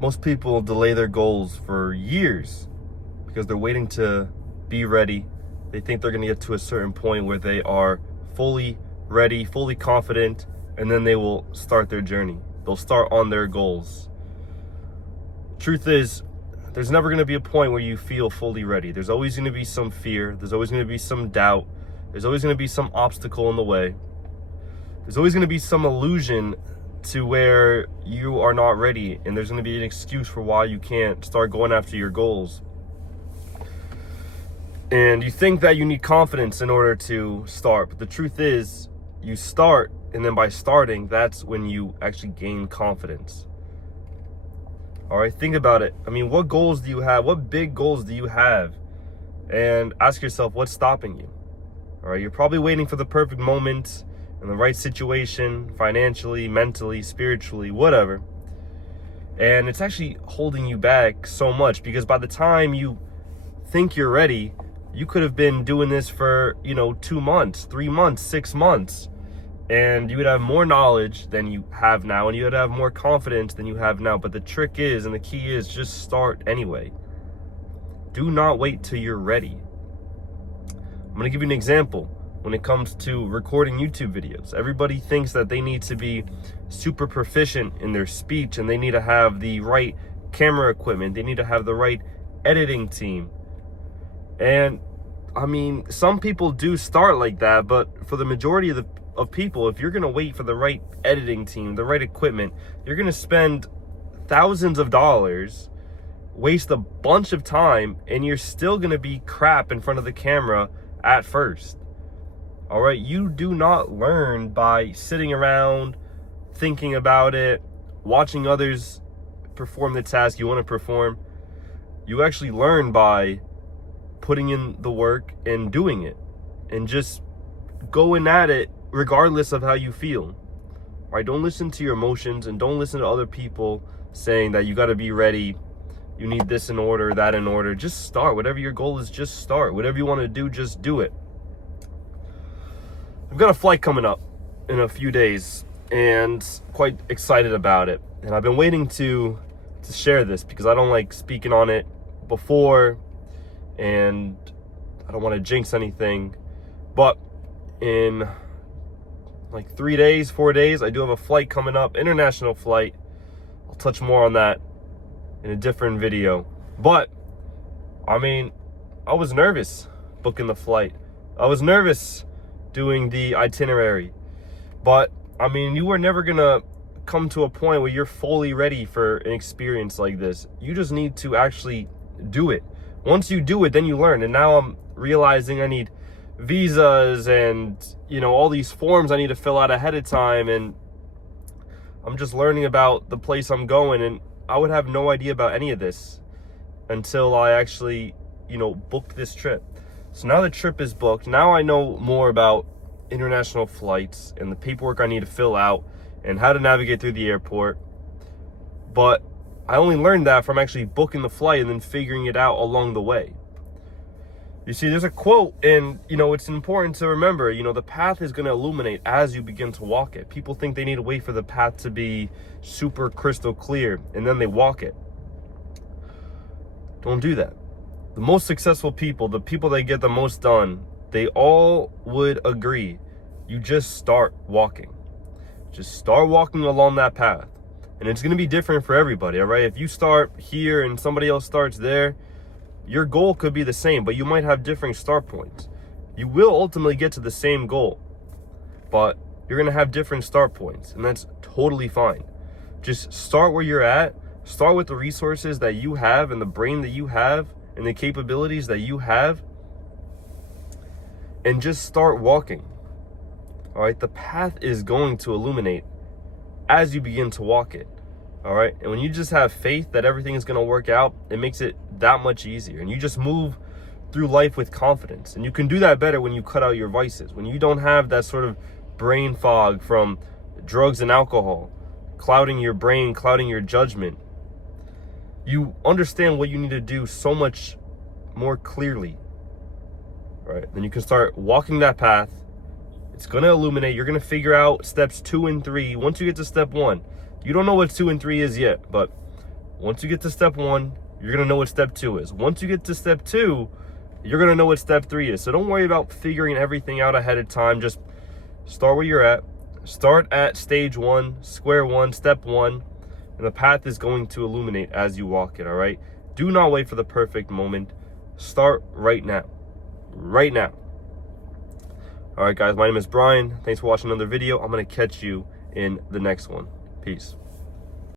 Most people delay their goals for years because they're waiting to be ready. They think they're going to get to a certain point where they are fully ready, fully confident, and then they will start their journey. They'll start on their goals. Truth is, there's never going to be a point where you feel fully ready. There's always going to be some fear. There's always going to be some doubt. There's always going to be some obstacle in the way. There's always going to be some illusion to where you are not ready, and there's going to be an excuse for why you can't start going after your goals. And you think that you need confidence in order to start, but the truth is, you start, and then by starting, that's when you actually gain confidence. All right, think about it. I mean, what goals do you have? What big goals do you have? And ask yourself, what's stopping you? All right, you're probably waiting for the perfect moment in the right situation, financially, mentally, spiritually, whatever. And it's actually holding you back so much, because by the time you think you're ready, you could have been doing this for, 2 months, 3 months, 6 months. And you would have more knowledge than you have now, and you would have more confidence than you have now. But the trick is, and the key is, just start anyway. Do not wait till you're ready. I'm going to give you an example. When it comes to recording YouTube videos, everybody thinks that they need to be super proficient in their speech, and they need to have the right camera equipment. They need to have the right editing team. And I mean, some people do start like that, but for the majority of people, if you're going to wait for the right editing team, the right equipment, you're going to spend thousands of dollars, waste a bunch of time, and you're still going to be crap in front of the camera at first. All right, you do not learn by sitting around, thinking about it, watching others perform the task you want to perform. You actually learn by putting in the work and doing it, and just going at it regardless of how you feel. All right, don't listen to your emotions, and don't listen to other people saying that you got to be ready, you need this in order, that in order. Just start. Whatever your goal is, just start. Whatever you want to do, just do it. I've got a flight coming up in a few days, and quite excited about it. And I've been waiting to share this because I don't like speaking on it before, and I don't want to jinx anything. But in like 3 days, 4 days, I do have a flight coming up, international flight. I'll touch more on that in a different video. But I mean, I was nervous booking the flight. I was nervous doing the itinerary. But I mean, you are never gonna come to a point where you're fully ready for an experience like this. You just need to actually do it. Once you do it, then you learn. And now I'm realizing I need visas and all these forms I need to fill out ahead of time, and I'm just learning about the place I'm going, and I would have no idea about any of this until I actually booked this trip. So now the trip is booked. Now I know more about international flights and the paperwork I need to fill out and how to navigate through the airport. But I only learned that from actually booking the flight and then figuring it out along the way. You see, there's a quote, and it's important to remember, the path is going to illuminate as you begin to walk it. People think they need to wait for the path to be super crystal clear and then they walk it. Don't do that. The most successful people, the people that get the most done, they all would agree. You just start walking. Just start walking along that path. And it's going to be different for everybody, all right? If you start here and somebody else starts there, your goal could be the same, but you might have different start points. You will ultimately get to the same goal, but you're going to have different start points, and that's totally fine. Just start where you're at. Start with the resources that you have and the brain that you have and the capabilities that you have, and just start walking. All right, the path is going to illuminate as you begin to walk it. All right, and when you just have faith that everything is going to work out, it makes it that much easier, and you just move through life with confidence. And you can do that better when you cut out your vices, when you don't have that sort of brain fog from drugs and alcohol clouding your brain, clouding your judgment. You understand what you need to do so much more clearly. All right, then you can start walking that path. It's going to illuminate. You're going to figure out steps 2 and 3. Once you get to step 1, you don't know what 2 and 3 is yet, but Once you get to step 1, you're going to know what step 2 is. Once you get to step 2, you're going to know what step 3 is. So don't worry about figuring everything out ahead of time. Just start where you're at. Start at stage 1, square 1, step 1, and the path is going to illuminate as you walk it, all right? Do not wait for the perfect moment. Start right now. Right now. All right, guys, my name is Brian. Thanks for watching another video. I'm going to catch you in the next one. Peace.